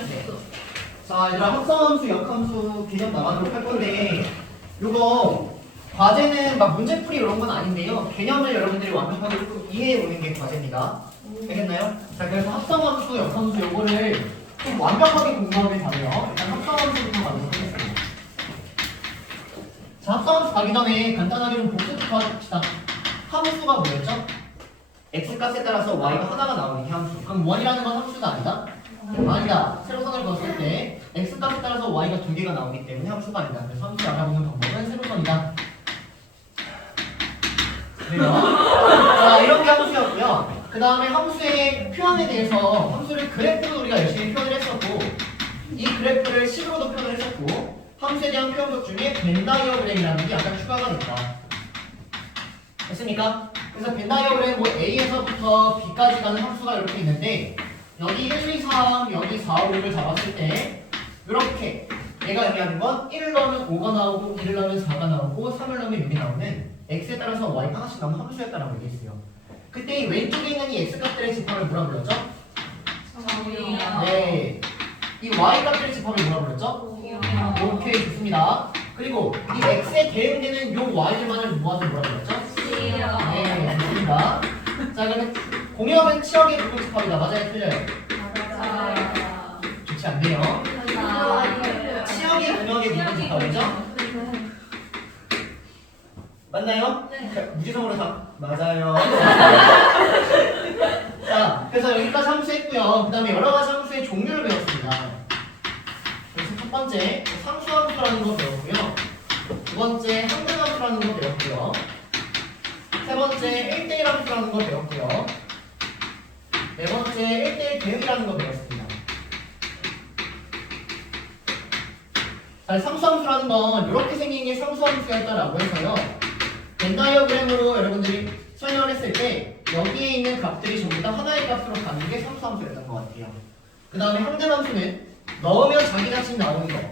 네. 자, 얘들아 합성함수, 역함수 개념 나가도록 할 건데 요거 과제는 막 문제풀이 이런 건 아닌데요. 개념을 여러분들이 완벽하게 좀 이해해 오는 게 과제입니다. 알겠나요? 자, 그래서 합성함수, 역함수 요거를 좀 완벽하게 공부하길 바래요. 일단 합성함수부터 가도록 하겠습니다. 자, 합성함수 가기 전에 간단하게 좀 복습부터 합시다. 함수가 뭐였죠? x값에 따라서 y가 하나가 나오는 이 함수. 그럼 1이라는 건 함수가 아니다? 아니다. 세로선을 그었을 때 x값에 따라서 y가 두 개가 나오기 때문에 함수가 아니다. 그래서 함수 알아보는 방법은 세로선이다. 그래요. 자, 이런 게 함수였고요. 그 다음에 함수의 표현에 대해서 함수를 그래프로 우리가 열심히 표현을 했었고 이 그래프를 식으로도 표현을 했었고 함수에 대한 표현법 중에 벤 다이어그램이라는 게 약간 추가가 됐다. 됐습니까? 그래서 벤 다이어그램 뭐 A에서부터 B까지 가는 함수가 이렇게 있는데 여기 1, 2, 3, 여기 4, 5, 6을 잡았을 때 이렇게 얘가 의미하는 건 1을 넣으면 5가 나오고 2를 넣으면 4가 나오고 3을 넣으면 6이 나오는 x에 따라서 y가 하나씩 나오는 함수였다라고 얘기했어요. 그때 이 왼쪽에 있는 이 x값들의 집합을 뭐라 불렀죠? 네. 이 y값들의 집합을 뭐라 불렀죠? 오케이, 좋습니다. 그리고 이 x에 대응되는 요 y들만을 모아서 뭐라 불렀죠? 네, 좋습니다. 자, 그러면 공역은 치역의 부분 집합이다. 맞아요, 틀려요? 좋지 않네요. 치역의 공역의 부분 집합이죠? 맞나요? 네. 무지성으로 다 맞아요. 자, 그래서 여기까지 함수했고요. 그 다음에 여러 가지 함수의 종류를 배웠습니다. 그래서 첫 번째 상수함수라는 거 배웠고요. 두 번째 항등함수라는 거 배웠고요. 세 번째 1대1 함수라는 거 배웠고요. 네 번째 1대1 대응이라는 거 배웠습니다. 자, 상수함수라는 건 이렇게 생긴 게 상수함수였다라고 해서요. 벤 다이어그램으로 여러분들이 설명을 했을 때 여기에 있는 값들이 전부 다 하나의 값으로 가는 게 상수함수였던 것 같아요. 그 다음에 항등함수는 넣으면 자기 자신 나오는 거.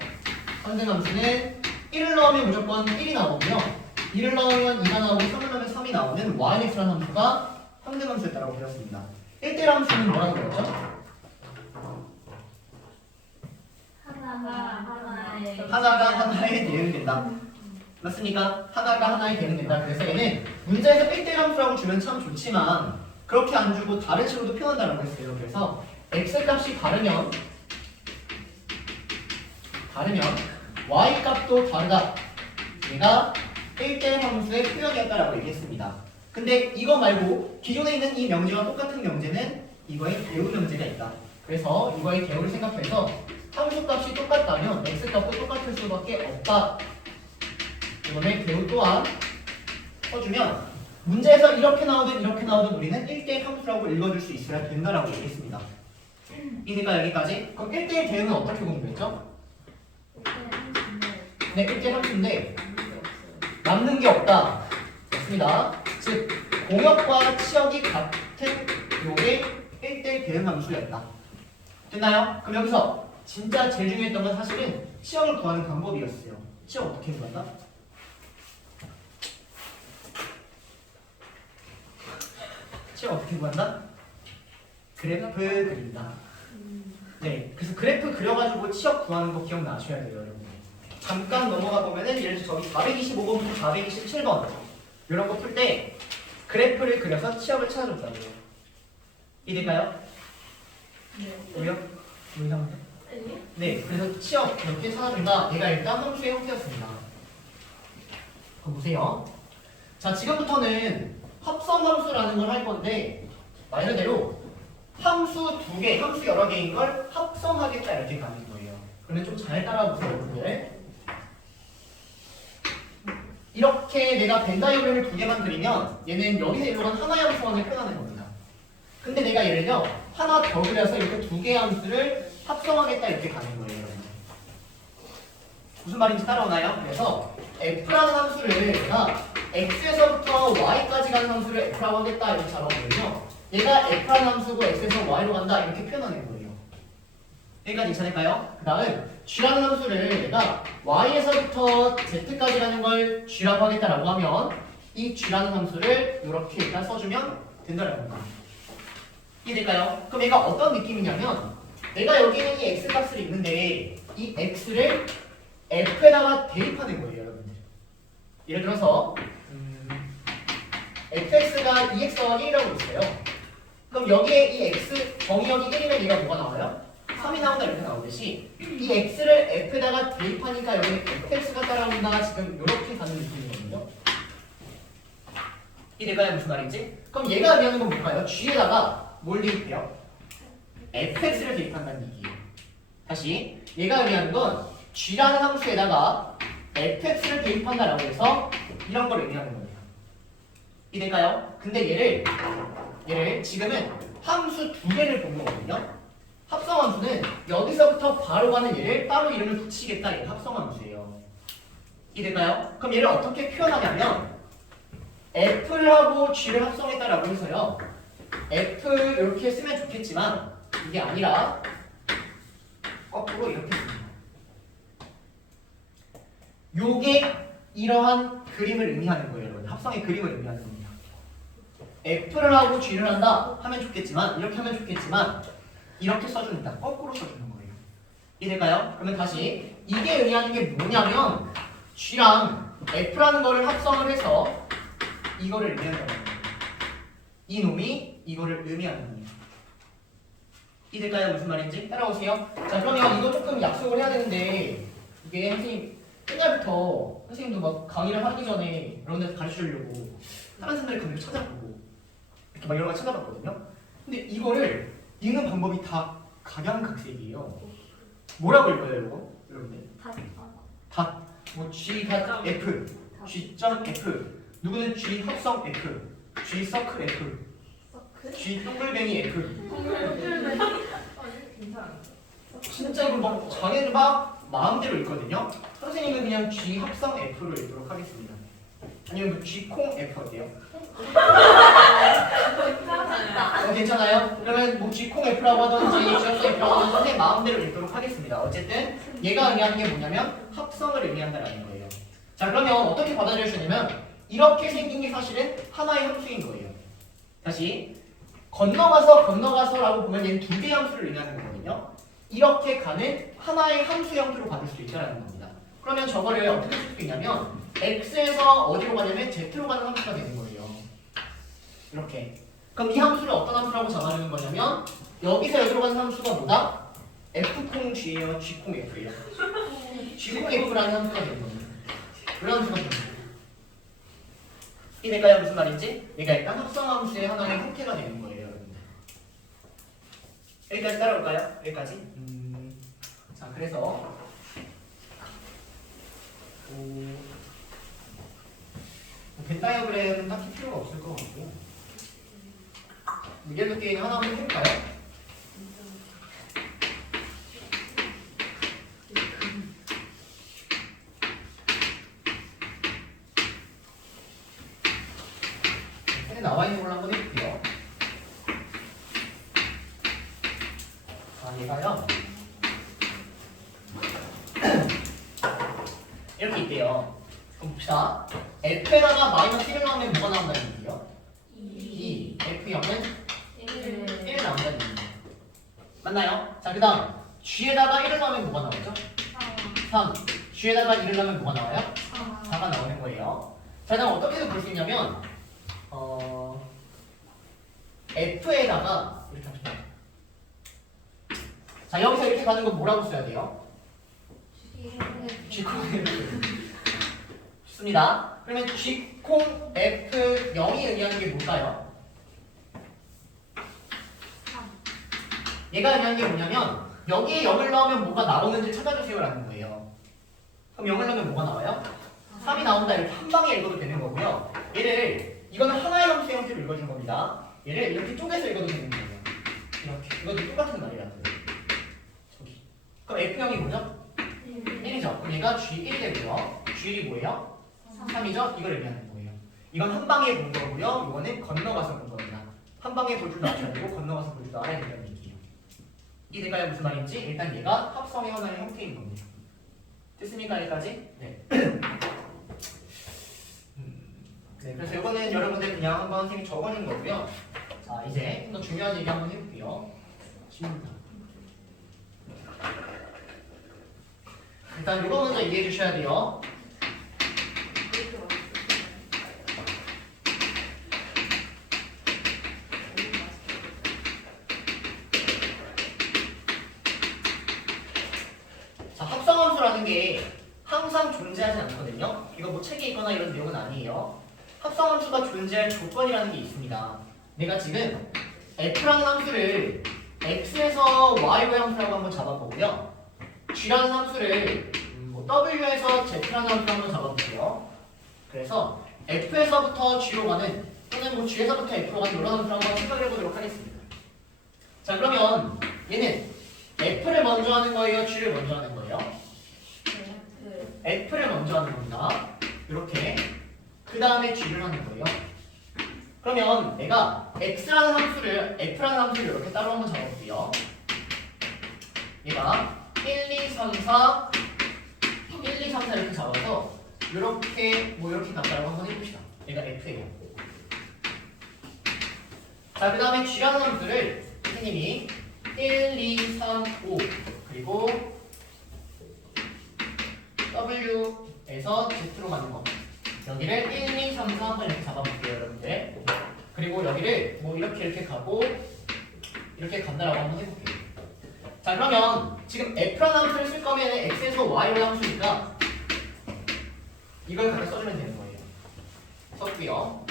항등함수는 1을 넣으면 무조건 1이 나오고요. 2를 넣으면 2가 나오고 3을 넣으면 3이 나오는 yx라는 함수가 항등함수였다고 배웠습니다. 1대1 함수는 뭐라고 배웠죠? 하나가 하나에 대응된다. 맞습니까? 하나가 하나에 대응된다. 그래서 얘는 문제에서 1대1 함수라고 주면 참 좋지만 그렇게 안 주고 다른 식으로도 표현한다고 했어요. 그래서 x값이 다르면 y값도 다르다. 얘가 1대1 함수의 표현이었다라고 얘기했습니다. 근데 이거 말고 기존에 있는 이 명제와 똑같은 명제는 이거의 대우 명제가 있다. 그래서 이거의 대우를 생각해서 함수값이 똑같다면 x값도 똑같을 수밖에 없다. 이번에 대우 또한 써주면 문제에서 이렇게 나오든 우리는 1대1 함수라고 읽어줄 수 있어야 된다라고 얘기했습니다. 이니까 여기까지. 그럼 1대1 대응은 어떻게 공부했죠? 네, 1대1 함수인데 남는 게 없다. 맞습니다. 즉 공역과 치역이 같은 요게 1대1 대응 함수였다. 됐나요? 그럼 여기서 진짜 제일 중요했던 건 사실은 치역을 구하는 방법이었어요. 치역 어떻게 구한다? 치역 어떻게 구한다? 그래프 그린다. 네, 그래서 그래프 그려가지고 치역 구하는 거 기억나셔야 돼요, 여러분. 잠깐 넘어가 보면은 예를 들어 저기 425번부터 427번 이런 거 풀 때 그래프를 그려서 치역을 찾아줬다고요. 이해될까요? 네. 왜요? 뭐 이상한데? 네, 그래서 치역 이렇게 찾아준다. 얘가 일단 함수의 형태였습니다. 그럼 보세요. 자, 지금부터는 합성함수라는 걸 할 건데 말 그대로 함수 두 개, 함수 여러 개인 걸 합성하겠다 이렇게 가는 거예요. 그러면 좀 잘 따라보세요, 여러분들. 이렇게 내가 벤 다이어그램을 두 개만 그리면 얘는 여기서 일로 간 하나의 함수만을 표현하는 겁니다. 근데 내가 예를 들어 하나 더 그려서 이렇게 두 개의 함수를 합성하겠다 이렇게 가는 거예요. 무슨 말인지 따라오나요? 그래서 f라는 함수를 내가 x에서부터 y까지 가는 함수를 f라고 하겠다 이렇게 잡아보면요. 얘가 f라는 함수고 x에서 y로 간다 이렇게 표현하는 거예요. 여기까지 괜찮을까요? 그 다음 g라는 함수를 내가 y에서부터 z까지 가는 걸 g라고 하겠다라고 하면 이 g라는 함수를 이렇게 일단 써주면 된다라는 겁니다. 이해될까요? 그럼 얘가 어떤 느낌이냐면 내가 여기는 이 x값을 있는데 이 x를 f에다가 대입하는 거예요, 여러분들. 예를 들어서 fx가 2x 더하기 1이라고 있어요. 그럼 여기에 이 x 정의역이 1이면 얘가 뭐가 나와요? 3이 나온다 이렇게 나오듯이 이 x를 f에다가 대입하니까 여기 fx가 따라온다 지금 이렇게 가는 느낌이거든요. 이해될까요? 무슨 말인지? 그럼 얘가 의미하는 건 뭘까요? g에다가 뭘 대입해요? fx를 대입한다는 얘기예요. 다시 얘가 의미하는 건 g라는 함수에다가 fx를 대입한다라고 해서 이런 걸 의미하는 겁니다. 이해될까요? 근데 얘를 지금은 함수 두 개를 본 거거든요. 합성함수는 여기서부터 바로 가는 얘를 따로 이름을 붙이겠다. 얘가 합성함수예요. 이해될까요? 그럼 얘를 어떻게 표현하냐면 f를 하고 g를 합성했다라고 해서요. f 이렇게 쓰면 좋겠지만 이게 아니라 거꾸로 이렇게 씁니다. 요게 이러한 그림을 의미하는 거예요, 여러분. 합성의 그림을 의미하는 겁니다. f를 하고 g를 한다 하면 좋겠지만 이렇게 하면 좋겠지만 이렇게 써줍니다. 거꾸로 써주는 거예요. 이해될까요? 그러면 다시 이게 의미하는 게 뭐냐면 g랑 f라는 거를 합성을 해서 이거를 의미한다는 거예요. 이 놈이 이거를 의미하는 겁니다. 이해될까요? 무슨 말인지? 따라오세요. 자, 그러면 이거 조금 약속을 해야 되는데 이게 선생님 옛날부터 선생님도 막 강의를 하기 전에 이런 데서 가르쳐주려고 다른 사람들의 강의를 찾아보고 이렇게 막 여러 가지 찾아봤거든요. 근데 이거를 읽는 방법이 다 각양각색이에요. 뭐라고 읽어요, 이거? 여러분들? 닷. 뭐 G 닷 F, G 점 F. 누구는 G 합성 F, G 서클 F, G 동글뱅이 F. 진짜 이거 막 자기는 막 마음대로 읽거든요. 선생님은 그냥 G 합성 F로 읽도록 하겠습니다. 아니면 뭐 G 콩 F 어때요? 괜찮아요? 그러면 뭐 G 콩 F라고 하든지 G 합성 F라고 하든지 선생님 마음대로 읽도록 하겠습니다. 어쨌든 얘가 의미하는 게 뭐냐면 합성을 의미한다라는 거예요. 자, 그러면 어떻게 받아들여주냐면 이렇게 생긴 게 사실은 하나의 함수인 거예요. 다시 건너가서라고 보면 얘는 두 개의 함수를 의미하는 거거든요. 이렇게 가는 하나의 함수 형태로 받을 수 있다는 겁니다. 그러면 저거를 어떻게 쓸 수 있냐면 x에서 어디로 가냐면 z로 가는 함수가 되는 거예요. 이렇게. 그럼 이 함수를 어떤 함수라고 잡아주는 거냐면 여기서 여기로 가는 함수가 뭐다? f콩 g예요, g콩 f예요. g콩 f라는 함수가 되는 겁니다. 그런 함수가 되는 거예요. 이해될까요? 무슨 말인지? 얘가 일단 합성함수의 하나의 형태가 되는 거예요, 여러분들. 여기까지 따라올까요? 여기까지? 자, 그래서 벤 다이어그램은 딱히 필요가 없을 것 같고 무게도 게임 하나 한번 해볼까요? 나와 있는 걸로 한번 해볼게요. 아, 얘가요. 이렇게 있대요. 그럼 봅시다. f에다가 마이너스 1을 넣으면 뭐가 나온다는 얘기예요? 2. f0은 1 나온다는 얘기예요. 맞나요? 자, 그 다음 g에다가 1을 넣으면 뭐가 나오죠? 3. g에다가 1을 넣으면 뭐가 나와요? 4가 나오는 거예요. 자, 그다음 어떻게 해서 볼 수 있냐면 f에다가 이렇게 합시다. 자, 여기서 이렇게 가는 건 뭐라고 써야 돼요? g콩 f. 좋습니다. 그러면 g콩 f0이 의미하는 게 뭘까요? 얘가 의미하는 게 뭐냐면 여기에 0을 넣으면 뭐가 나오는지 찾아주세요 라는 거예요. 그럼 0을 넣으면 뭐가 나와요? 3이 나온다. 이렇게 한 방에 읽어도 되는 거고요. 얘를 이거는 하나의 함수의 형태로 읽어준 겁니다. 얘를 이렇게 쪼개서 읽어도 되는 거예요. 이렇게. 이것도 똑같은 말이라고요. 저기. 그럼 F0이 뭐죠? 1이죠. 그럼 얘가 G1이 되고요. G1이 뭐예요? 3이죠? 이걸 의미하는 거예요. 이건 한 방에 본 거고요. 이거는 건너가서 본 겁니다. 한 방에 볼 줄도 알아야 되고 건너가서 볼 줄도 알아야 된다는 얘기예요. 이해될까요? 무슨 말인지? 일단 얘가 합성의 하나의 형태인 겁니다. 됐습니까? 여기까지? 네. 네, 그래서 이거는 여러분들 그냥 한번 선생님이 적어준 거고요. 자, 이제 좀 더 중요한 얘기 한번 해볼게요. 쉽니다. 일단 이거 먼저 이해해 주셔야 돼요. 자, 합성함수라는 게 항상 존재하지 않거든요. 이거 뭐 책에 있거나 이런 내용은 아니에요. 합성함수가 존재할 조건이라는 게 있습니다. 내가 지금 f라는 함수를 x에서 y의 함수라고 한번 잡아보고요. g라는 함수를 w에서 z라는 함수로 한번 잡아볼게요. 그래서 f에서부터 g로 가는 또는 뭐 g에서부터 f로 가는 이런 함수를 한번 생각해 보도록 하겠습니다. 자, 그러면 얘는 f를 먼저 하는 거예요? g를 먼저 하는 거예요? f를 먼저 하는 겁니다. 이렇게. 그 다음에 g를 하는 거예요. 그러면 내가 x라는 함수를 f라는 함수를 이렇게 따로 한번 잡아볼게요. 얘가 1, 2, 3, 4 1, 2, 3, 4 이렇게 잡아서 이렇게 뭐 이렇게 간다라고 한번 해봅시다. 얘가 f예요. 자, 그 다음에 g라는 함수를 선생님이 1, 2, 3, 5 그리고 w에서 z로 가는 거. 여기를 1, 2, 3, 4 한번 이렇게 잡아볼게요, 여러분들. 그리고 여기를 뭐 이렇게 가고 이렇게 간다라고 한번 해볼게요. 자, 그러면 지금 f라는 함수를 쓸 거면 x에서 y로 함수니까 이걸 갖다 써주면 되는 거예요. 썼고요.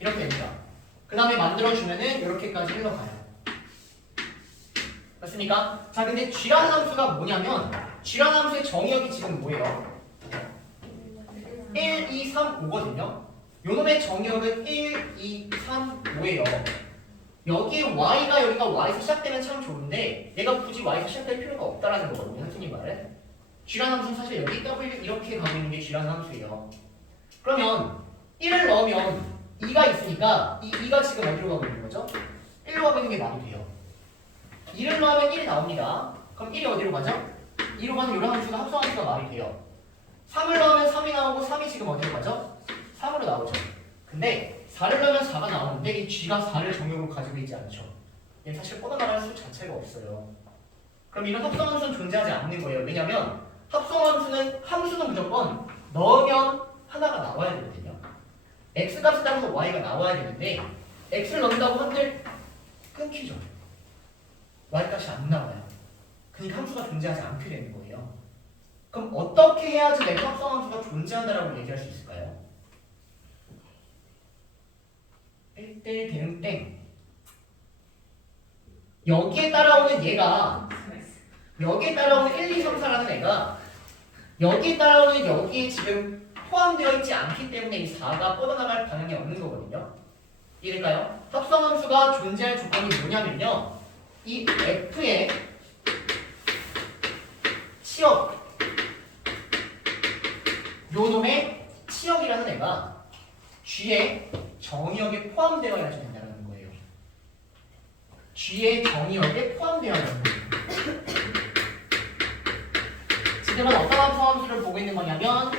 이렇게 됩니다. 그 다음에 만들어주면은 이렇게까지 흘러가요. 맞습니까? 자, 근데 g라는 함수가 뭐냐면 g라는 함수의 정의역이 지금 뭐예요? 1, 2, 3, 5거든요. 요놈의 정의역은 1, 2, 3, 5예요. 여기 y가 여기가 y에서 시작되면 참 좋은데 얘가 굳이 y에서 시작될 필요가 없다라는 거거든요. 선생님 말은. g라는 함수는 사실 여기 w 이렇게 가고 있는 게 g라는 함수예요. 그러면 1을 넣으면 2가 있으니까 이 2가 지금 어디로 가고 있는 거죠? 1로 가고 있는 게 말이 돼요. 2를 넣으면 1이 나옵니다. 그럼 1이 어디로 가죠? 2로 가는 이런 함수가 합성함수가 말이 돼요. 3을 넣으면 3이 나오고 3이 지금 어디로 가죠? 3으로 나오죠. 근데 4를 넣으면 4가 나오는데 이 g가 4를 정역으로 가지고 있지 않죠. 얘 사실 뻗어나갈 수 자체가 없어요. 그럼 이런 합성함수는 존재하지 않는 거예요. 왜냐면 합성함수는 함수는 무조건 넣으면 하나가 나와야 되거든요. x값에 따라서 y가 나와야 되는데 x를 넣는다고 한들 끊기죠. y값이 안 나와요. 그러니까 함수가 존재하지 않게 되는 거예요. 그럼 어떻게 해야지 내가 합성함수가 존재한다라고 얘기할 수 있을까요? 1대1 대응 땡. 여기에 따라오는 얘가 여기에 따라오는 1, 2, 3, 4라는 애가 여기에 따라오는 여기에 지금 포함되어 있지 않기 때문에 이 4가 뻗어나갈 방향이 없는 거거든요. 이해될까요? 합성함수가 존재할 조건이 뭐냐면요. 이 f의 치역 요놈의 치역이라는 애가 g의 정의역에 포함되어야지 된다는 거예요. g의 정의역에 포함되어야 하는 거예요. 지금은 어떤 합성함수를 보고 있는 거냐면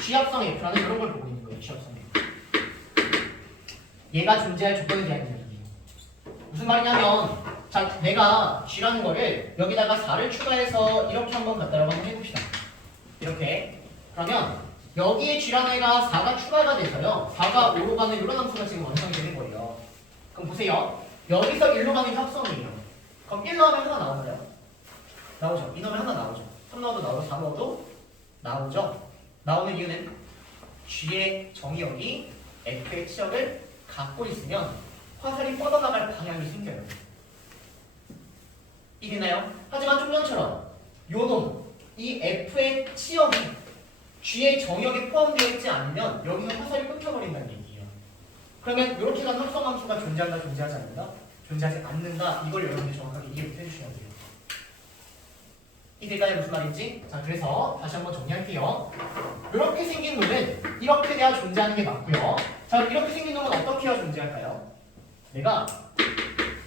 g합성 f라는 이런 걸 보고 있는 거예요. g합성 f. 얘가 존재할 조건에 대한 이야기예요. 무슨 말이냐면 자, 내가 g라는 거를 여기다가 4를 추가해서 이렇게 한번 갖다라고 한번 해봅시다. 이렇게. 그러면 여기에 g라는 애가 4가 추가가 돼서요. 4가 5로 가는 이런 함수가 지금 완성이 되는 거예요. 그럼 보세요. 여기서 1로 가는 게 합성이에요. 그럼 1 넣으면 하나 나오나요? 나오죠. 2 넣으면 하나 나오죠. 3 넣어도 나오고 4 넣어도 나오죠. 나오는 이유는 g의 정의역이 f의 치역을 갖고 있으면 화살이 뻗어나갈 방향이 생겨요. 이해되나요? 하지만 좀 전처럼 요놈, 이 f의 치역이 g의 정역에 포함되어 있지 않으면 여기서 화살이 끊겨버린다는 얘기예요. 그러면 이렇게 간 합성함수가 존재한다, 존재하지 않는다? 존재하지 않는다. 이걸 여러분들이 정확하게 이해부터 해주셔야 돼요. 이해될까요? 무슨 말인지? 자, 그래서 다시 한번 정리할게요. 이렇게 생긴 놈은 이렇게 돼야 존재하는 게 맞고요. 자, 이렇게 생긴 놈은 어떻게 해야 존재할까요? 내가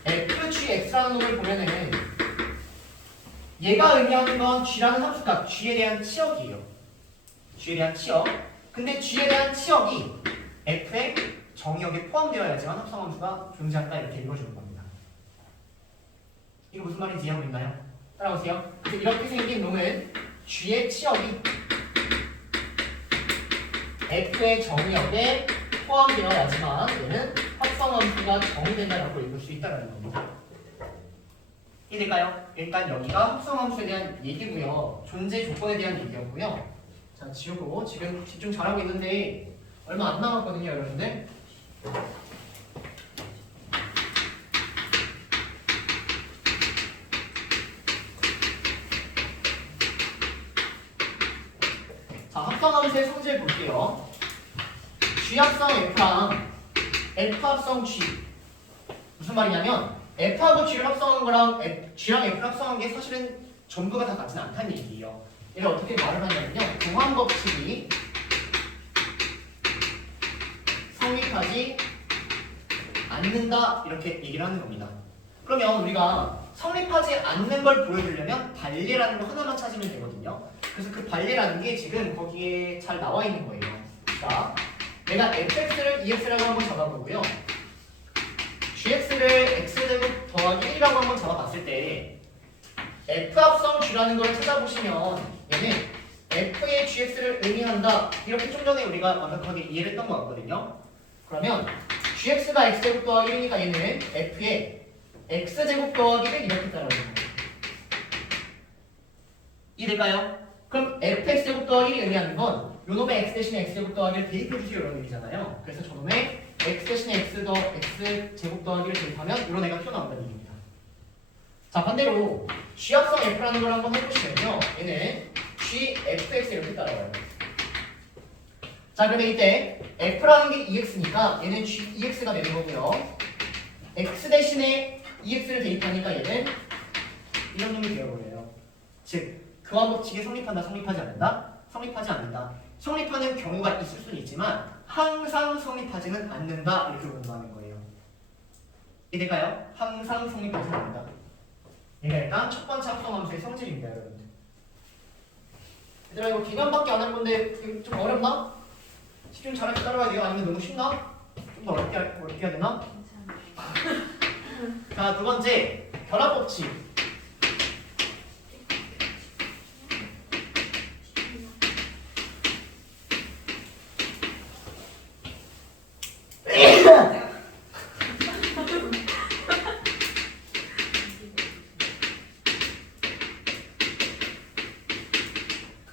fgx라는 놈을 보면은 얘가 의미하는 건 g라는 함수값, g에 대한 치역이에요. g에 대한 치역. 근데 g에 대한 치역이 f의 정의역에 포함되어야지만 합성함수가 존재한다 이렇게 읽어주는 겁니다. 이거 무슨 무슨 말인지 이해하고 있나요? 따라오세요. 그래서 이렇게 생긴 놈은 G의 치역이 F의 정의역에 포함되어야지만 얘는 합성함수가 정의된다라고 읽을 수 있다는 겁니다. 이해될까요? 일단 여기가 합성함수에 대한 얘기고요. 존재 조건에 대한 얘기였고요. 자, 지우고 지금 집중 잘하고 있는데 얼마 안 남았거든요, 여러분들. 자, 합성함수의 성질 볼게요. G 합성 F랑 F 합성 G. 무슨 말이냐면 F하고 G를 합성한 거랑 G랑 F를 합성한 게 사실은 전부가 다 같지는 않다는 얘기예요. 이걸 어떻게 말을 하냐면요. 동환 법칙이 성립하지 않는다 이렇게 얘기를 하는 겁니다. 그러면 우리가 성립하지 않는 걸 보여주려면 반례라는 거 하나만 찾으면 되거든요. 그래서 그 반례라는 게 지금 거기에 잘 나와 있는 거예요. 자, 내가 fx를 ex라고 한번 잡아보고요. gx를 x제곱 더하기 1이라고 한번 잡아봤을 때 f 합성 g라는 걸 찾아보시면 얘는 f의 gx를 의미한다. 이렇게 좀 전에 우리가 완벽하게 이해를 했던 것 같거든요. 그러면 gx가 x제곱 더하기 1이니까 얘는 f의 x제곱 더하기 1 이렇게 따라오는 거예요. 이해될까요? 그럼 fx제곱 더하기 1이 의미하는 건 요놈의 x 대신에 x제곱 더하기를 대입해주세요 이런 의미잖아요. 그래서 저놈의 x 대신에 x제곱 더하기를 대입하면 이런 애가 튀어나온다는 얘기입니다. 자, 반대로 g합성 f라는 걸 한번 해보시면요. 얘는 gfx 이렇게 따라와요. 자, 그러면 이때 f라는 게 ex니까 얘는 gex가 되는 거고요. x 대신에 ex를 대입하니까 얘는 이런 놈이 되어버려요. 즉 교환 법칙이 성립한다, 성립하지 않는다? 성립하지 않는다. 성립하는 경우가 있을 수는 있지만 항상 성립하지는 않는다 이렇게 공부하는 거예요. 이해될까요? 항상 성립하지는 않는다. 얘가 일단 첫 번째 합성함수의 성질입니다, 여러분들. 얘들아 이거 기간밖에 안 할 건데 좀 어렵나? 집중 잘해서 따라가야 돼요? 아니면 너무 쉽나? 좀 더 어렵게 해야 되나? 자, 두 번째 결합법칙.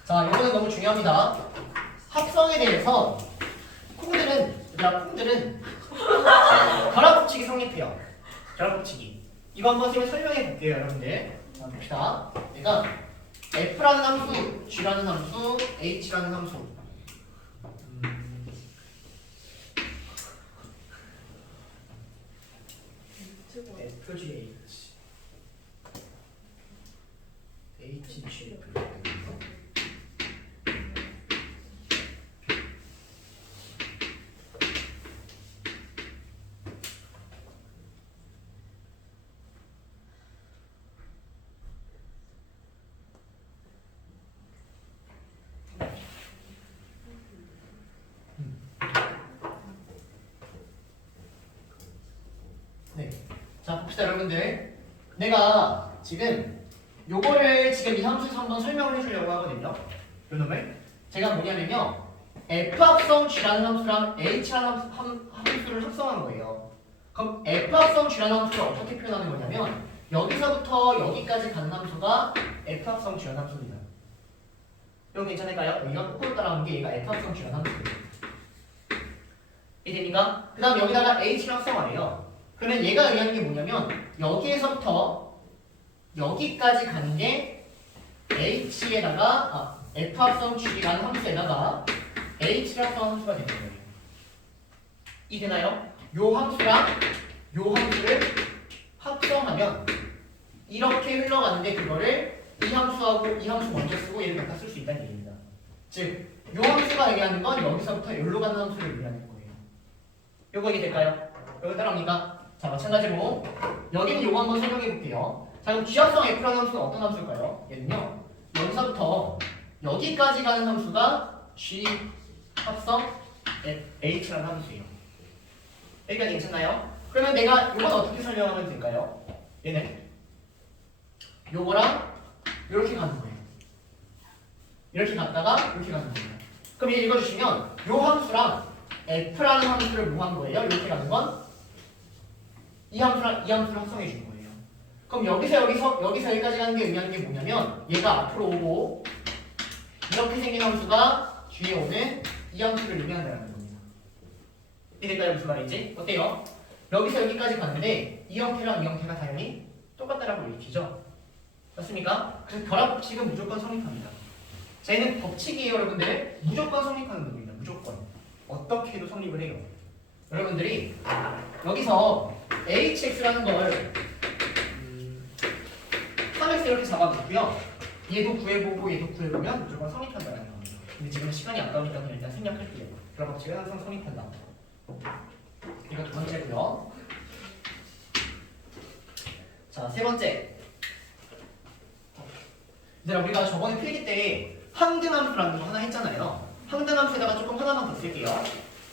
자, 이거는 너무 중요합니다. 합성에 대해서 콩들은 결합법칙이 성립해요. 결합법칙이. 이거 한번 쌤이 설명해 볼게요, 여러분들. 자, 봅시다. 내가 F라는 함수, G라는 함수, H라는 함수. FGH, HG. 네. 자, 봅시다, 여러분들. 내가 지금 요거를 지금 이 함수에서 한번 설명을 해주려고 하거든요. 요 놈을. 제가 뭐냐면요. F 합성 G라는 함수랑 H라는 함수를 합성한 거예요. 그럼 F 합성 G라는 함수를 어떻게 표현하는 거냐면 여기서부터 여기까지 가는 함수가 F 합성 G라는 함수입니다. 이거 괜찮을까요? 여기가 거꾸로 따라가는 게 얘가 F 합성 G라는 함수예요. 이해됩니까? 그 다음 여기다가 H를 합성하래요. 그러면 얘가 의미하는 게 뭐냐면 여기에서부터 여기까지 가는 게 H에다가 F 합성 G라는 함수에다가 H를 합성한 함수가 되는 거예요. 이해되나요? 요 함수랑 요 함수를 합성하면 이렇게 흘러가는데 그거를 이 함수하고 이 함수 먼저 쓰고 얘를 갖다 쓸 수 있다는 얘기입니다. 즉, 요 함수가 얘기하는 건 여기서부터 여기로 가는 함수를 얘기하는 거예요. 요거 이해될까요? 요거 따라옵니까? 자, 마찬가지로 여기는 요거 한번 설명해 볼게요. 자, 그럼 G합성 F라는 함수는 어떤 함수일까요? 얘는요, 여기서부터 여기까지 가는 함수가 G 합성 H라는 함수예요. 여기까지 괜찮나요? 그러면 내가 이건 어떻게 설명하면 될까요? 얘는 요거랑 이렇게 가는 거예요. 이렇게 갔다가 이렇게 가는 거예요. 그럼 이제 읽어주시면 요 함수랑 f라는 함수를 뭐 한 거예요? 이렇게 가는 건 이 함수랑 이 함수를 합성해 준 거예요. 그럼 여기서 여기까지 가는 게 의미하는 게 뭐냐면 얘가 앞으로 오고 이렇게 생긴 함수가 뒤에 오는 이 함수를 의미한다는 겁니다. 이해될까요? 무슨 말인지? 어때요? 여기서 여기까지 갔는데 이 형태랑 이 형태가 당연히 똑같다라고 읽히죠? 맞습니까? 그래서 결합 법칙은 무조건 성립합니다. 자, 얘는 법칙이에요, 여러분들. 무조건 성립하는 겁니다. 무조건. 어떻게 해도 성립을 해요. 여러분들이 여기서 hx라는 걸 3x 이렇게 잡아놓고요. 얘도 구해보고 얘도 구해보면 무조건 성립한다는 겁니다. 근데 지금 시간이 아까우니까 그냥 일단 생략할게요. 결합 법칙은 항상 성립한다. 이거 두 번째고요. 자, 세 번째. 이제 우리가 저번에 필기 때 항등함수라는 거 하나 했잖아요. 항등함수에다가 조금 하나만 더 쓸게요.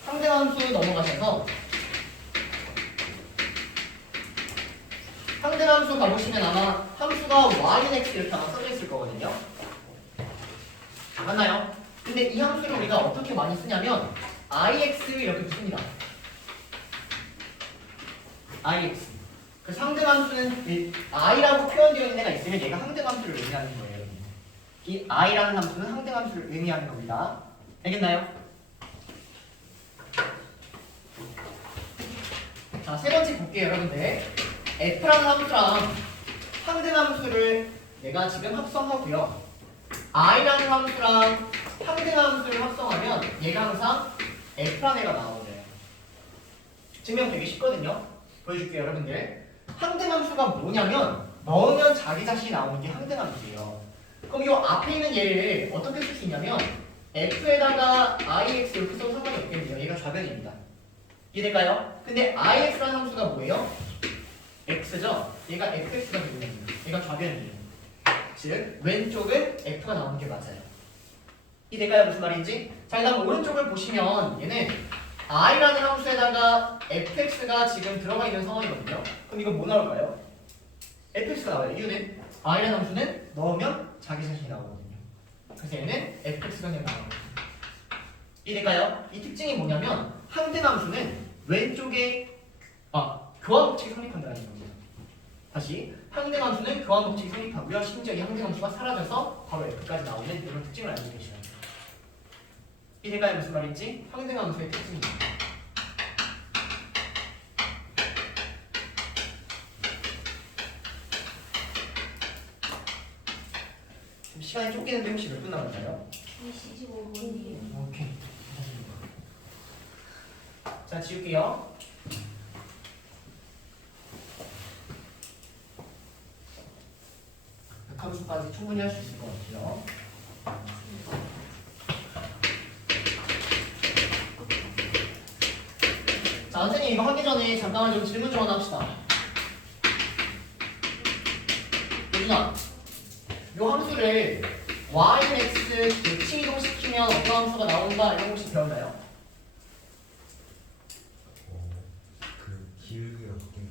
항등함수 넘어가셔서 항등함수 가보시면 아마 함수가 y는 x 이렇게 아마 써져 있을 거거든요. 맞나요? 근데 이 함수를 우리가 어떻게 많이 쓰냐면 ix 이렇게 씁니다. ix. 그 상등함수는 i라고 표현되어 있는 애가 있으면 얘가 항등함수를 의미하는 거예요. 이 i라는 함수는 항등함수를 의미하는 겁니다. 알겠나요? 자, 세 번째 볼게요, 여러분들. f라는 함수랑 항등함수를 내가 지금 합성하고요. i라는 함수랑 항등함수를 합성하면 얘가 항상 f라는 애가 나오죠. 증명 되게 쉽거든요. 보여줄게요, 여러분들. 항등함수가 뭐냐면 넣으면 자기 자신이 나오는 게 항등함수예요. 그럼 이 앞에 있는 얘를 어떻게 쓸 수 있냐면 f에다가 ix 이렇게 써도 상관이 없겠네요. 얘가 좌변입니다. 이해될까요? 근데 ix라는 함수가 뭐예요? x죠? 얘가 fx가 되는 겁니다. 얘가 좌변이에요. 즉 왼쪽은 f가 나오는 게 맞아요. 이해될까요? 무슨 말인지? 자, 그다음 오른쪽을 보시면 얘는 i라는 함수에다가 fx가 지금 들어가 있는 상황이거든요. 그럼 이거 뭐 나올까요? fx가 나와요. 이유는 i라는 함수는 넣으면 자기 자신이 나오거든요. 그래서 얘는 fx가 그냥 나옵니다. 이해될까요? 이 특징이 뭐냐면 항등함수는 왼쪽에 교환법칙이 성립한다는 겁니다. 다시 항등함수는 교환법칙이 성립하고요. 심지어 이 항등함수가 사라져서 바로 f까지 나오는 이런 특징을 알고 계셔야 돼요. 이해될까요? 무슨 말인지? 항등함수의 특징입니다. 지금 시간이 쫓기는데 혹시 몇 분 남았나요? 25분이에요. 오케이. 자, 지울게요. 함수까지 충분히 할 수 있을 것 같아요. 자, 선생님 이거 하기 전에 잠깐만 좀 질문 좀 하나 합시다. 예준아, 요 함수를 y는 x 대칭 이동시키면 어떤 함수가 나온다 이런 거 혹시 배웠나요? 그 기울기가 바뀌는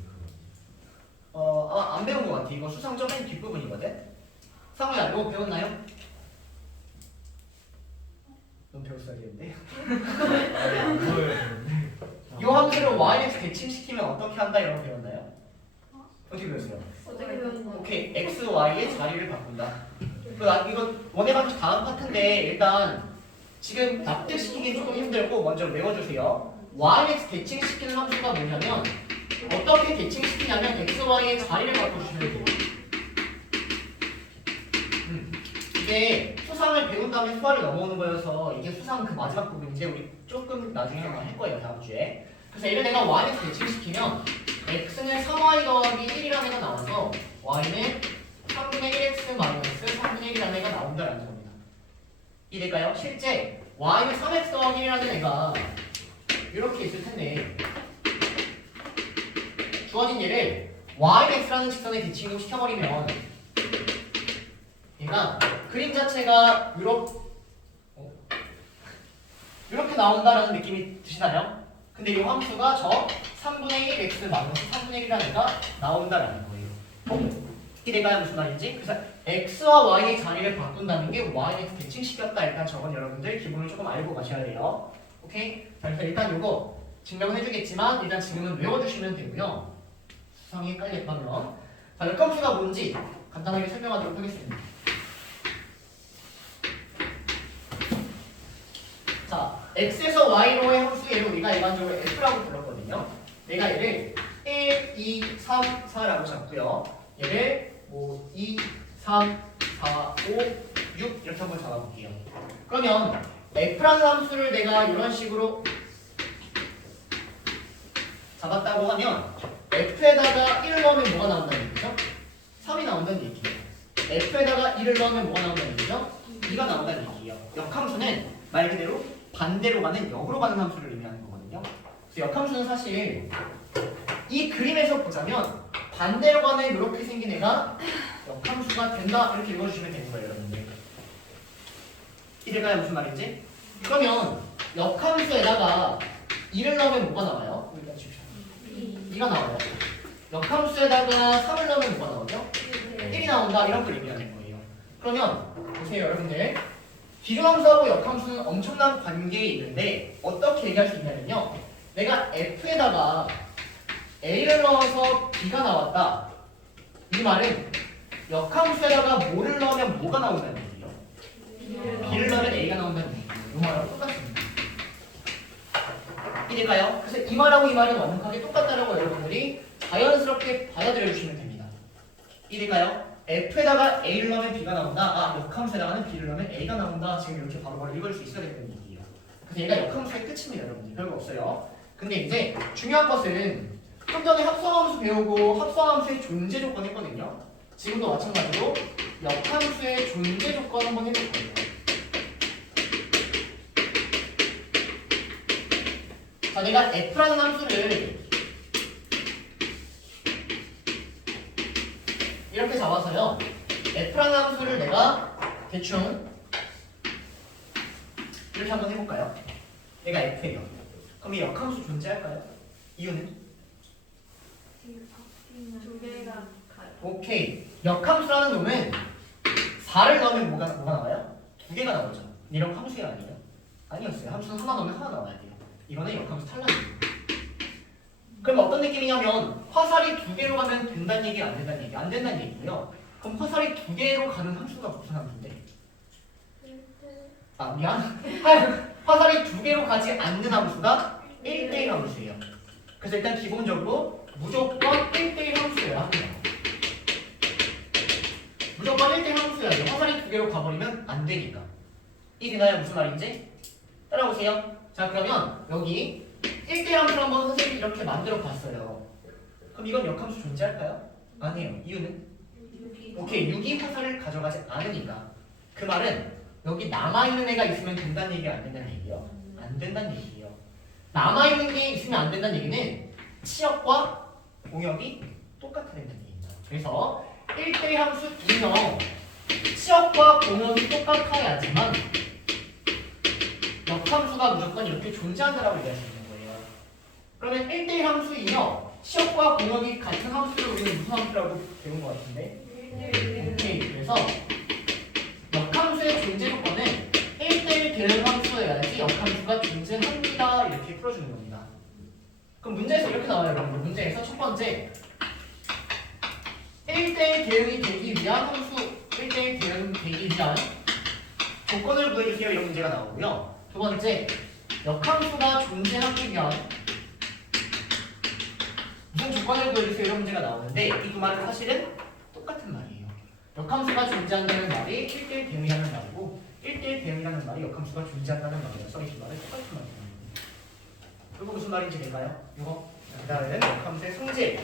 그 아마 안 배운 것 같아. 이거 수상 좀 맨 뒷부분이거든. 상우야, 이거 배웠나요? 넌 배웠어야 되는데. 이 함수를 yx 대칭시키면 어떻게 한다 이런 거 배웠나요? 어떻게 배웠어요? 어떻게 배웠나요? 오케이, x, y의 자리를 바꾼다. 이거 원해방식 다음 파트인데 일단 지금 납득시키기 조금 힘들고 먼저 외워주세요. yx 대칭시키는 함수가 뭐냐면 어떻게 대칭시키냐면 x, y의 자리를 바꿔주시면 돼요. 이게 수상을 배운 다음에 수화를 넘어오는 거여서 이게 수상 그 마지막 부분인데 우리 조금 나중에 한번 할 거예요, 다음 주에. 그래서 얘를 내가 yx 대칭시키면 x는 3y 더하기 1이라는 애가 나와서 y는 3분의 1x 마이너스 3분의 1이라는 애가 나온다라는 겁니다. 이해될까요? 실제 y는 3x 더하기 1이라는 애가 이렇게 있을 텐데 주어진 얘를 yx라는 직선에 대칭을 시켜버리면 얘가 그림 자체가 이렇게 나온다라는 느낌이 드시나요? 근데 이 함수가 저 3분의 1x 마이너스 3분의 1이라는 애가 나온다라는 거예요. 이래가 무슨 말인지? 그래서 x와 y의 자리를 바꾼다는 게 yx 대칭시켰다. 일단 저건 여러분들 기본을 조금 알고 가셔야 돼요. 오케이? 자, 그래서 일단 요거 증명은 해주겠지만 일단 지금은 외워주시면 되고요. 수성이 헷갈렸다면 자, 역함수가 뭔지 간단하게 설명하도록 하겠습니다. 자, x에서 y로의 함수 얘를 우리가 일반적으로 f라고 불렀거든요. 내가 얘를 1, 2, 3, 4라고 잡고요. 얘를 뭐 2, 3, 4, 5, 6 이렇게 한번 잡아볼게요. 그러면 f라는 함수를 내가 이런 식으로 잡았다고 하면 f에다가 1을 넣으면 뭐가 나온다는 얘기죠? 3이 나온다는 얘기예요. f에다가 1을 넣으면 뭐가 나온다는 얘기죠? 2가 나온다는 얘기예요. 역함수는 말 그대로 반대로 가는 역으로 가는 함수를 의미하는 거거든요. 그래서 역함수는 사실 이 그림에서 보자면 반대로 가는 이렇게 생긴 애가 역함수가 된다 이렇게 읽어주시면 되는 거예요, 여러분들. 이래가야 무슨 말인지? 그러면 역함수에다가 2를 넣으면 뭐가 나와요? 일단 칩시다. 2가 나와요. 역함수에다가 3을 넣으면 뭐가 나오죠? 1이 나온다 이런 걸 의미하는 거예요. 그러면 보세요, 여러분들. 기존함수하고 역함수는 엄청난 관계에 있는데 어떻게 얘기할 수 있냐면요. 내가 f에다가 a를 넣어서 b가 나왔다. 이 말은 역함수에다가 뭐를 넣으면 뭐가 나온다는 얘기예요. b를 넣으면 a가 나온다는 얘기예요. 이 말하고 똑같습니다. 이럴까요? 그래서 이 말하고 이 말은 완벽하게 똑같다라고 여러분들이 자연스럽게 받아들여 주시면 됩니다. 이럴까요? f에다가 a를 넣으면 b가 나온다. 아, 역함수에다가는 b를 넣으면 a가 나온다. 지금 이렇게 바로바로 읽을 수 있어야 되는 얘기예요. 그래서 얘가 역함수의 끝입니다, 여러분들. 별거 없어요. 근데 이제 중요한 것은 좀 전에 합성함수 배우고 합성함수의 존재 조건 했거든요. 지금도 마찬가지로 역함수의 존재 조건 한번 해볼 거예요. 자, 내가 f라는 함수를 이렇게 잡아서요. f라는 함수를 내가 대충 이렇게 한번 해볼까요? 내가 f예요. 그럼 이 역함수 존재할까요? 이유는? 두 개가 가요. 오케이. 역함수라는 놈은 4를 넣으면 뭐가 나와요? 2개가 나오죠. 이런 함수가 아니에요? 아니었어요. 함수는 하나 넣으면 하나 나와야 돼요. 이거는 역함수 탈락이에요. 그럼 어떤 느낌이냐면 화살이 2개로 가면 된다는 얘기, 안 된다는 얘기? 안 된다는 얘기고요. 그럼 화살이 2개로 가는 함수가 무슨 함수인데? 아, 미안. 화살이 2개로 가지 않는 함수가 1대1 함수예요. 그래서 일단 기본적으로 무조건 1대1 함수여야 합니다. 무조건 1대1 함수여야 돼요. 화살이 2개로 가버리면 안 되니까. 이해되나요? 무슨 말인지? 따라오세요. 자, 그러면 여기 1대1 함수를 한번 선생님이 이렇게 만들어 봤어요. 그럼 이건 역함수 존재할까요? 아니에요. 이유는? 오케이, 6이 화살을 가져가지 않으니까. 그 말은 여기 남아있는 애가 있으면 된다는 얘기야, 안 된다는 얘기예요? 안 된다는 얘기예요. 남아있는 게 있으면 안 된다는 얘기는 치역과 공역이 똑같아야 된다는 얘기입니다. 그래서 1대1 함수 인형 치역과 공역이 똑같아야지만 역함수가 무조건 이렇게 존재한다라고 얘기할 수 있는 거예요. 그러면 1대1 함수 인형 치역과 공역이 같은 함수를 우리는 무슨 함수라고 배운 것 같은데? 오케이. 그래서 역함수의 존재 조건은 1대1 대응 함수여야지 역함수가 존재합니다. 이렇게 풀어주는 겁니다. 그럼 문제에서 이렇게 나와요, 여러분들. 문제에서 첫 번째 1대1 대응이 되기 위한 함수 1대1 대응이 되기 위한 조건을 구해주세요. 이런 문제가 나오고요. 두 번째 역함수가 존재하기 위한 무슨 조건을 구해주세요. 이런 문제가 나오는데 이 두 말은 사실은 똑같은 말이에요. 역함수가 존재한다는 말이 1대1 대응이라는 말이고 1대1 대응이라는 말이 역함수가 존재한다는 말이어서 이 두 말은 똑같은 말입니다. 이거 무슨 말인지 될까요? 이거 그 다음에는 역함수의 성질.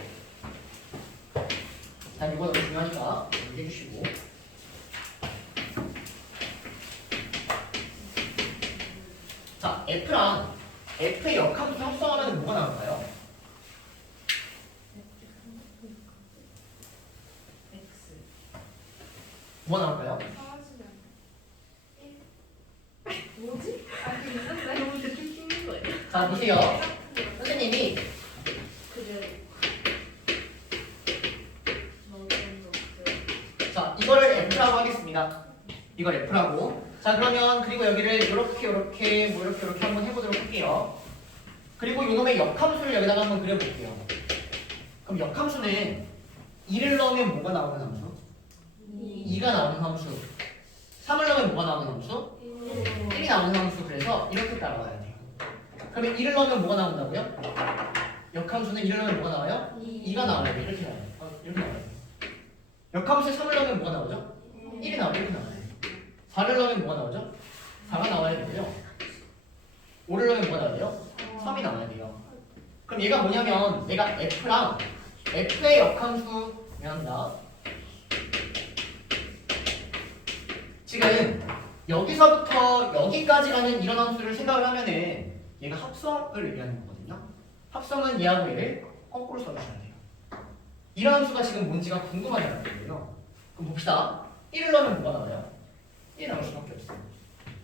자, 이거 너무 중요하니까 얘기해 주시고. 자, F랑 F의 역함수 합성하면 뭐가 나올까요? 뭐가 나올까요? 뭐지? 아직 있는데? 너무 대충 찍는 거예요. 자, 보세요. 선생님이 그래. 너무 없어요. 이거를 F라고 하겠습니다. 이걸 F라고. 자 그러면 그리고 여기를 이렇게 뭐 이렇게 한번 해보도록 할게요. 그리고 이놈의 역함수를 여기다가 한번 그려볼게요. 그럼 역함수는 2를 넣으면 뭐가 나오는 함수? 2가 나오는 함수. 3을 넣으면 뭐가 나오는 함수? 1이 나오는 함수. 그래서 이렇게 따라가야 돼요. 그러면 2를 넣으면 뭐가 나온다고요? 역함수는 2를 넣으면 뭐가 나와요? 2가 나와야 돼요. 이렇게 나와요. 이렇게 나와요. 역함수에 3을 넣으면 뭐가 나오죠? 1이 나와요. 이렇게 나와요. 4를 넣으면 뭐가 나오죠? 4가 나와야 되고요. 5를 넣으면 뭐가 나와야 돼요? 3이 나와야 돼요. 그럼 얘가 뭐냐면 내가 F랑 F의 역함수 미안합니다. 지금 여기서부터 여기까지 가는 이런 함수를 생각을 하면은 얘가 합성을 의미하는 거거든요. 합성은 얘하고 얘를 거꾸로 써주셔야 돼요. 이런 함수가 지금 뭔지가 궁금하다는 거예요. 그럼 봅시다. 1을 넣으면 뭐가 나와요? 1이 나올 수밖에 없어요.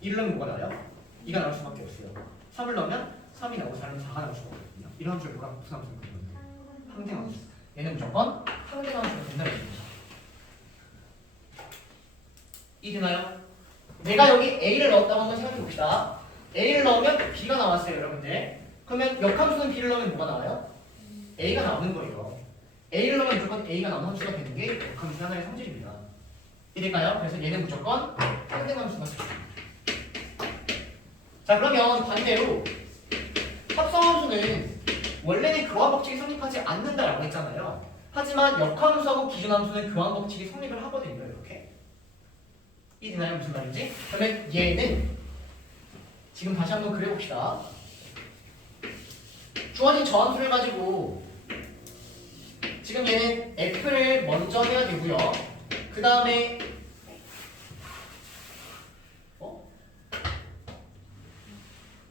2를 넣으면 뭐가 나와요? 2가 나올 수밖에 없어요. 3을 넣으면 3이 나오고 4를 넣으면 4가 나올 수가 없거든요. 이런 함수를 뭐가 무슨 함수를 그리거든요? 항등함수. 얘는 무조건 항등함수가 된다는 얘기입니다. 이해되나요? 내가 여기 A를 넣었다고 한번 생각해 봅시다. A를 넣으면 B가 나왔어요, 여러분들. 그러면 역함수는 B를 넣으면 뭐가 나와요? A가 나오는 거예요. A를 넣으면 무조건 A가 나오는 함수가 되는 게 역함수 하나의 성질입니다. 이해될까요? 그래서 얘는 무조건 항등함수가 됩니다. 자, 그러면 반대로 합성함수는 원래는 교환법칙이 성립하지 않는다라고 했잖아요. 하지만 역함수하고 기준함수는 교환법칙이 성립을 하거든요. 이렇게. 이해되나요? 무슨 말인지? 그러면 얘는 지금 다시 한번 그려봅시다. 주어진 저함수를 가지고 지금 얘는 F를 먼저 해야 되고요. 그 다음에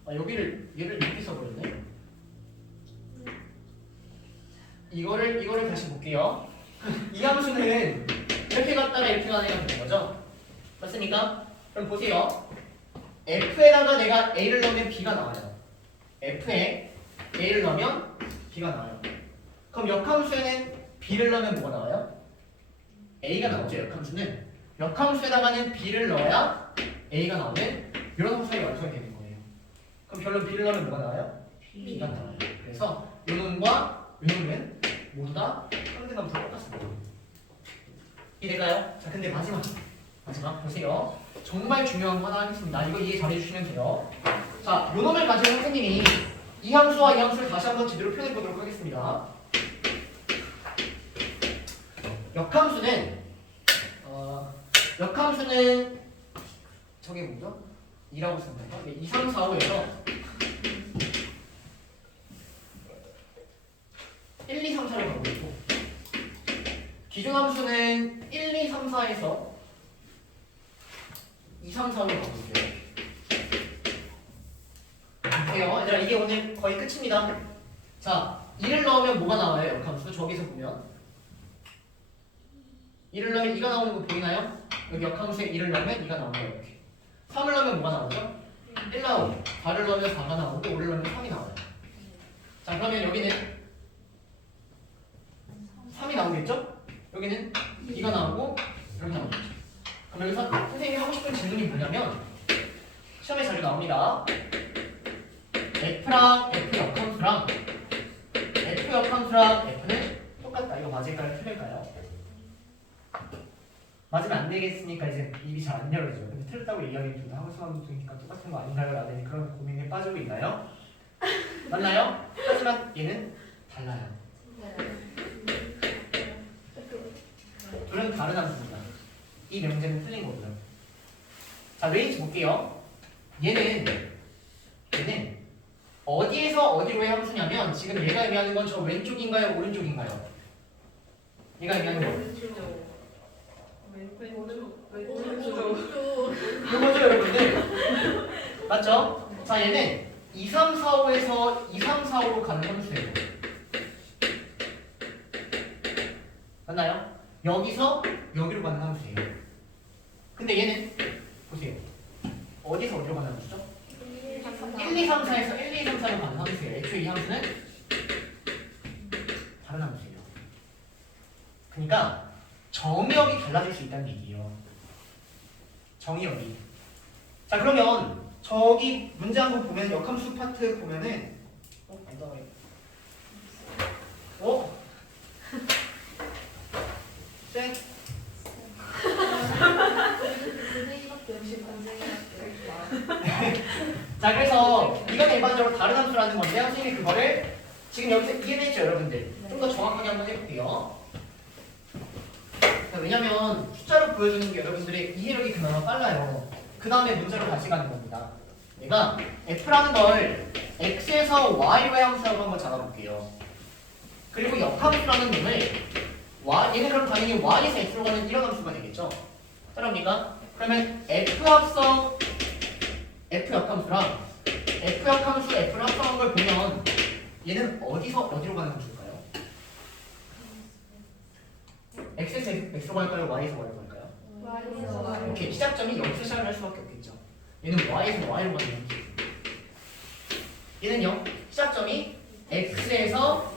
얘를 이렇게 써버렸네. 이거를 다시 볼게요. 이 함수는 이렇게 갔다가 이렇게 가는 애가 되는 거죠? 맞습니까? 그럼 보세요. F에다가 내가 A를 넣으면 B가 나와요. F에 A를 넣으면 B가 나와요. 그럼 역함수에는 B를 넣으면 뭐가 나와요? A가 나오죠. 역함수는. 역함수에다가는 B를 넣어야 A가 나오는 이런 함수가 완성이 되는 거예요. 그럼 결론 B를 넣으면 뭐가 나와요? B가 나와요. 그래서 요 놈과 요 놈은 모두 다 항등함수가 똑같습니다. 이해될까요? 자, 근데 마지막 보세요. 정말 중요한 거 하나 하겠습니다. 이거 이해 잘 해주시면 돼요. 자, 요 놈을 가지고 선생님이 이 함수와 이 함수를 다시 한번 제대로 표현해 보도록 하겠습니다. 역함수는 저게 뭐죠? 2라고 쓴다. 2, 3, 4, 5에서 1, 2, 3, 4를 가고 있고 기존 함수는 1, 2, 3, 4에서 2, 3, 4로 가고 있어요. 볼게요. 얘들아, 이게 오늘 거의 끝입니다. 자, 2를 넣으면 뭐가 나와요? 역함수 저기서 보면 2를 넣으면 2가 나오는 거 보이나요? 여기 역함수에 2를 넣으면 2가 나오는 거예요. 이렇게. 3을 넣으면 뭐가 나오죠? 1 나오고 4를 넣으면 4가 나오고 5를 넣으면 3이 나와요. 자, 그러면 여기는 3이 나오겠죠? 여기는 2가 나오고 이렇게 나오겠죠. 그럼 여기서 선생님이 하고 싶은 질문이 뭐냐면 시험에 자주 나옵니다. F랑 F 역함수랑 F 역함수랑 F는 똑같다. 이거 맞을까요? 틀릴까요? 맞으면 안 되겠으니까 이제 입이 잘 안 열어져요. 근데 틀렸다고 얘기하기는 좀 하고서니까 똑같은 거 아닌가요? 라는 그런 고민에 빠지고 있나요? 맞나요? 하지만 얘는 달라요. 둘은 다른 함수입니다. 이 명제는 틀린 거고요. 자, 왜인지 볼게요. 얘는 어디에서 어디로의 함수냐면 지금 얘가 의미하는 건 저 왼쪽인가요? 오른쪽인가요? 얘가 의미하는 거 그거죠, 여러분들? 맞죠? 자, 얘는 2, 3, 4, 5에서 2, 3, 4, 5로 가는 함수예요. 맞나요? 여기서 여기로 가는 함수예요. 근데 얘는 보세요. 어디서 어디로 가는 함수죠? 1, 2, 3, 4에서 1, 2, 3, 4로 가는 함수예요. 애초에 이 함수는 다른 함수예요. 그러니까 정의역이 달라질 수 있다는 얘기예요. 정의역이. 자 그러면 저기 문제 한번 보면 역함수 파트 보면은 안 나와요. 쌤? 선생님밖에 없이 선생님밖에 자 그래서 이건 일반적으로 다른 함수라는 건데 선생님이 그거를 지금 여기서 이해했죠 여러분들? 좀 더 정확하게 한번 해볼게요. 왜냐면 숫자로 보여주는 게 여러분들의 이해력이 그나마 빨라요. 그 다음에 문제로 다시 가는 겁니다. 내가 f라는 걸 x에서 y의 함수라고 한번 잡아볼게요. 그리고 역함수라는 놈을 얘는 그럼 당연히 y에서 x로 가는 이런 함수가 되겠죠. 따라합니까? 그러면 f 합성 f 역함수랑 f 역함수 f를 합성한 걸 보면 얘는 어디서 어디로 가는 함수일까요? x에서 x로 갈까요? y에서 y로 갈까요? 와이에서 오케이, 시작점이 여기서 시작을 할 수밖에 없겠죠. 얘는 y에서 y로 가는 함수. 얘는요, 시작점이 x에서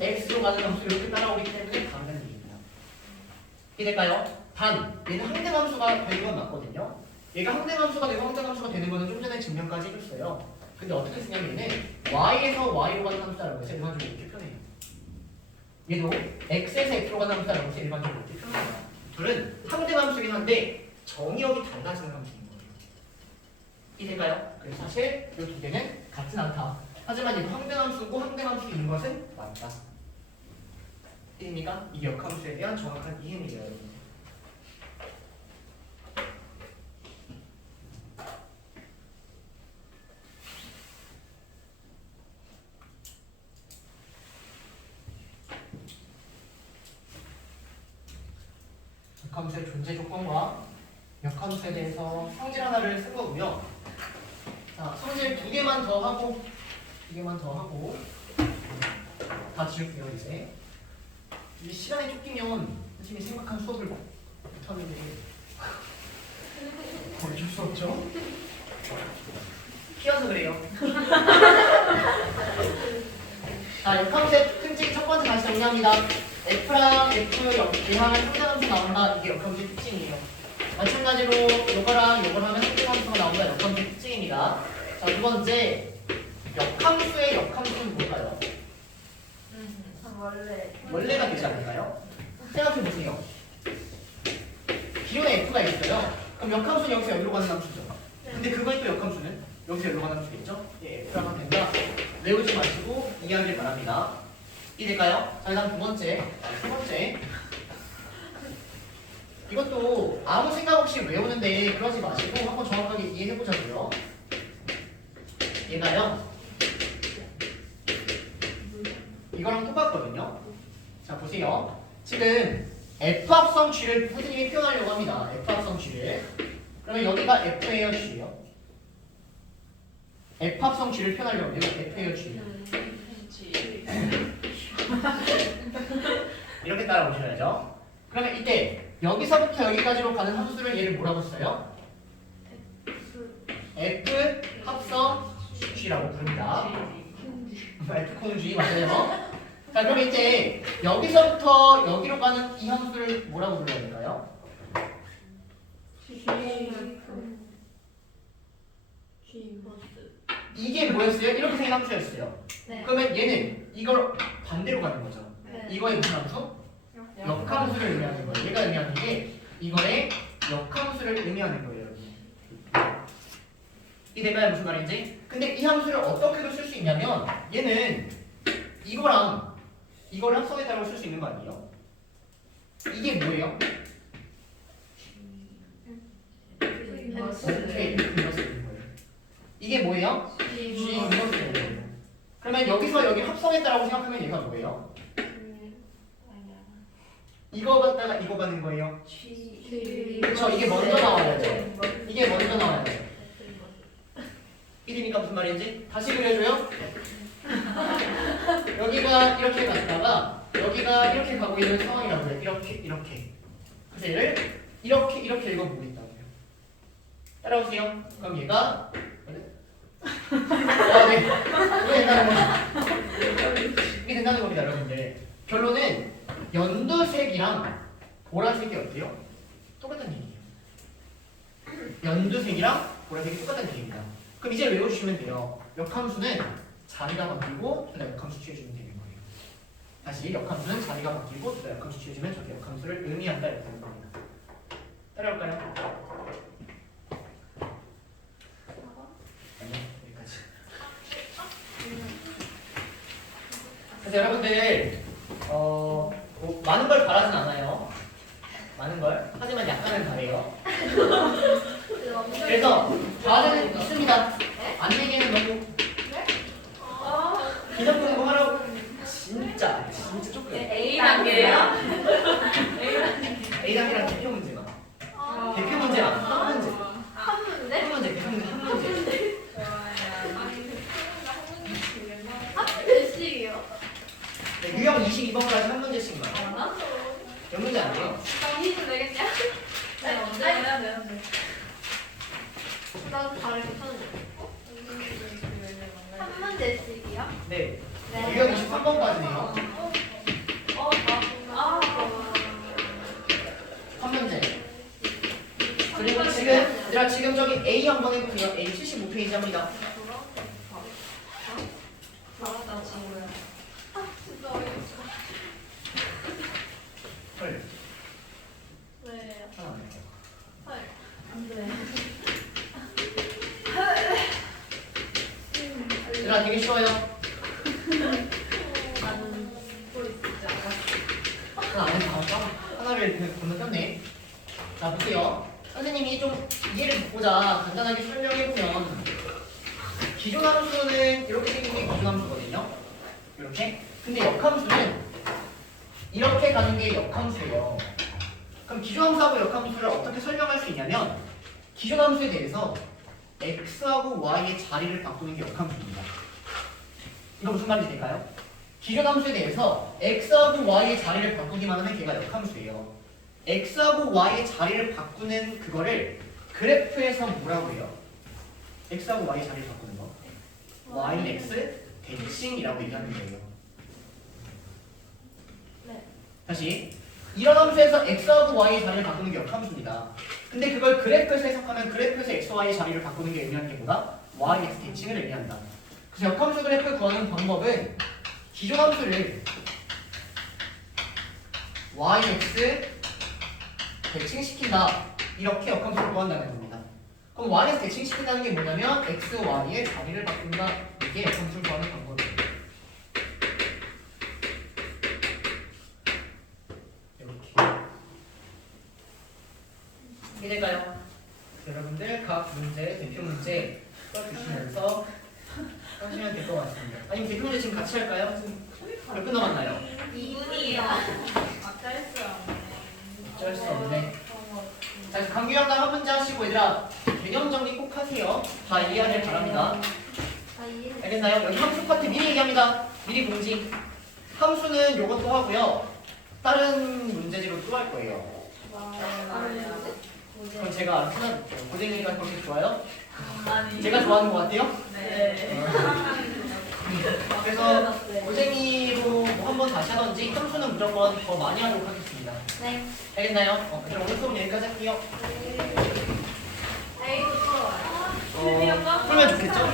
x로 가는 함수 이렇게 따라오기 때문에 다음은 얘기입니다. 이해될까요? 단, 얘는 항등함수가 되는 건 맞거든요. 얘가 항등함수가 되고 항등함수가 되는 거는 좀 전에 증명까지 해줬어요. 근데 어떻게 쓰냐면 얘는 y에서 y로 가는 함수라고 해서 일반적으로 이렇게 표현해요. 얘도 x에서 x로 가는 함수라고 해서 일반적으로 이렇게 표현해요. 둘은 항등함수긴 한데 정의역이 달라지는 함수인 거예요. 이해될까요? 그래서 사실 이 두 개는 같진 않다. 하지만 얘도 항등함수고 항등함수인 것은 맞다. 이해입니까? 이게 역함수에 대한 정확한 이해입니다, 여러분. 역함수의 존재 조건과 역함수에 대해서 성질 하나를 쓴 거고요. 자, 성질 두 개만 더 하고 다 지울게요 이제. 이 시간이 쫓기면 선생님이 생각한 수업을 못하는데 어쩔 수 없죠. 피어서 그래요. 자, 역함수의 특징 첫 번째 다시 정리합니다. F랑 F 대항을 상대함수 나온다. 이게 역함수의 특징이에요. 마찬가지로 요거랑 요걸 하면 상대함수가 나온다. 역함수의 특징입니다. 자, 두 번째 역함수의 역함수는 뭘까요? 원래가 되지 않을까요? 생각해보세요. 기존에 F가 있어요. 그럼 역함수는 여기서 여기로 가는 함수죠. 근데 그거의 또 역함수는 여기서 여기로 가는 함수겠죠? 예, F라고 된다. 외우지 마시고 이해하길 바랍니다. 이해될까요? 자, 다음 두 번째. 이것도 아무 생각 없이 외우는데 그러지 마시고 한번 정확하게 이해해보자고요. 얘가요. 이거랑 똑같거든요. 자, 보세요. 지금 F합성 G를 선생님이 표현하려고 합니다. F합성 G를. 그러면 여기가 F예요, G예요? F합성 G를 표현하려고 합니다. F예요, G예요? 이렇게 따라오셔야죠. 그러면 이때 여기서부터 여기까지로 가는 함수를 얘를 뭐라고 써요? F 합성 G라고 부릅니다. F 콩G 맞아요? 자, 그럼 이제 여기서부터 여기로 가는 이 함수를 뭐라고 불러야 될까요? 이게 뭐였어요? 이렇게 생긴 함수였어요. 네. 그러면 얘는 이걸 반대로 가는 거죠. 네. 이거의 무슨 함수? 역함수를 의미하는 거예요. 얘가 의미하는 게 이거의 역함수를 의미하는 거예요. 이해될까요? 무슨 말인지? 근데 이 함수를 어떻게도 쓸 수 있냐면 얘는 이거랑 이걸 합성했다고 쓸 수 있는 거 아니에요? 이게 뭐예요? 오케이, 이게 뭐예요? G 이것이에요. 그러면 여기서 여기 합성했다라고 생각하면 얘가 뭐예요? 이거 갖다가 이거 가는 거예요. 그렇죠. 이게 먼저 나와야죠. 이게 먼저 나와야죠. 이해됩니까? 무슨 말인지? 다시 그려줘요. 여기가 이렇게 갔다가 여기가 이렇게 가고 있는 상황이라고 해요. 이렇게. 그래서 얘를 이렇게 읽어보고 있다고요. 따라오세요. 그럼 얘가 네. 이게 된다는 거죠. 이게 된다는 겁니다, 여러분들. 결론은 연두색이랑 보라색이 어때요? 똑같은 얘기예요. 연두색이랑 보라색이 똑같은 얘기입니다. 그럼 이제 외워주시면 돼요. 역함수는 자리가 바뀌고 그다음 역함수 취해주면 되는 거예요. 다시 역함수는 자리가 바뀌고 그다음 역함수 취해주면 저게 역함수를 의미한다 이렇게 되는 겁니다. 따라올까요? 아니요, 여기까지. 그래서 여러분들 많은 걸 바라진 않아요. 많은 걸. 하지만 약간은 바래요. 그래서 과제는 있습니다. 안 내기는 너무 기본 공부하라고. 진짜 조금. A 단계예요? A 단계랑 대표 문제만. 대표 문제랑 한 문제. 한 문제? 한 문제, 대표 문제 한 문제. 한 문제씩이요? 네, 유형 22번까지 한 문제씩만. 몇 문제 안 돼요? 정리도 되겠냐? 네, 언제 해야 돼요? 나도 다르게 쳤는데. 한 문제씩이요? 네. 네. 유형 23번까지네요. 한 문제. 그리고 지금 저기 A 한번 해볼게요. A 75페이지 합니다. 잘하다 친구야. 진짜 어이없어. 헐. 네. 하나 안 돼요. 헐. 안 돼. 얘들아 되게 쉬워요. 나는 또 있지 않았어. 하나 안 해서 하나를 그냥 건너뛰었네. 자 보세요. 선생님이 좀 이해를 돕고자 간단하게 설명해보면 기존 함수는 이렇게 생긴 게 기존 함수거든요. 이렇게. 근데 역함수는 이렇게 가는 게 역함수예요. 그럼 기존 함수하고 역함수를 어떻게 설명할 수 있냐면 기존 함수에 대해서 x하고 y의 자리를 바꾸는 게 역함수입니다. 이거 무슨 말인지 될까요? 기존 함수에 대해서 x하고 y의 자리를 바꾸기만 하면 걔가 역함수예요. x하고 y의 자리를 바꾸는 그거를 그래프에서 뭐라고 해요? x하고 y의 자리를 바꾸는 거 y는 x 대칭이라고 얘기하는 거예요. 네. 다시 이런 함수에서 x하고 y의 자리를 바꾸는 게 역함수입니다. 근데 그걸 그래프에서 해석하면 그래프에서 x, y의 자리를 바꾸는 게 의미하는 게 뭐다? y, x 대칭을 의미한다. 그래서 역함수 그래프 구하는 방법은 기존 함수를 y, x 대칭시킨다. 이렇게 역함수를 구한다는 겁니다. 그럼 y에서 대칭시킨다는 게 뭐냐면 x, y의 자리를 바꾼다. 이게 역함수를 구하는 방법이에요. 이렇게 이해될까요? 여러분들 각 문제, 대표 문제 써주시면서 하시면 될 것 같습니다. 아니면 대표 문제 지금 같이 할까요? 지금 몇 분 남았나요? 2분이요. 아까 했어요. 어쩔 수 없네. 자, 그래서 강규형당 한 문제 하시고 얘들아 개념 정리 꼭 하세요. 다 이해하길 바랍니다. 아, 이해. 알겠나요? 여기 함수 파트 미리 얘기합니다. 미리 공지. 함수는 요것도 하고요. 다른 문제지로 또 할 거예요. 그럼 제가 알아서 찾아볼게요. 고생이가 그렇게 좋아요? 아니. 제가 좋아하는 것 같아요? 네. 그래서 고생이로 뭐 한번 다시 하던지 함수는 무조건 더 많이 하도록 하겠습니다. 네. 알겠나요? 그럼 오늘 수업 여기까지 할게요. A도 풀어요. 풀면 좋겠죠? 네.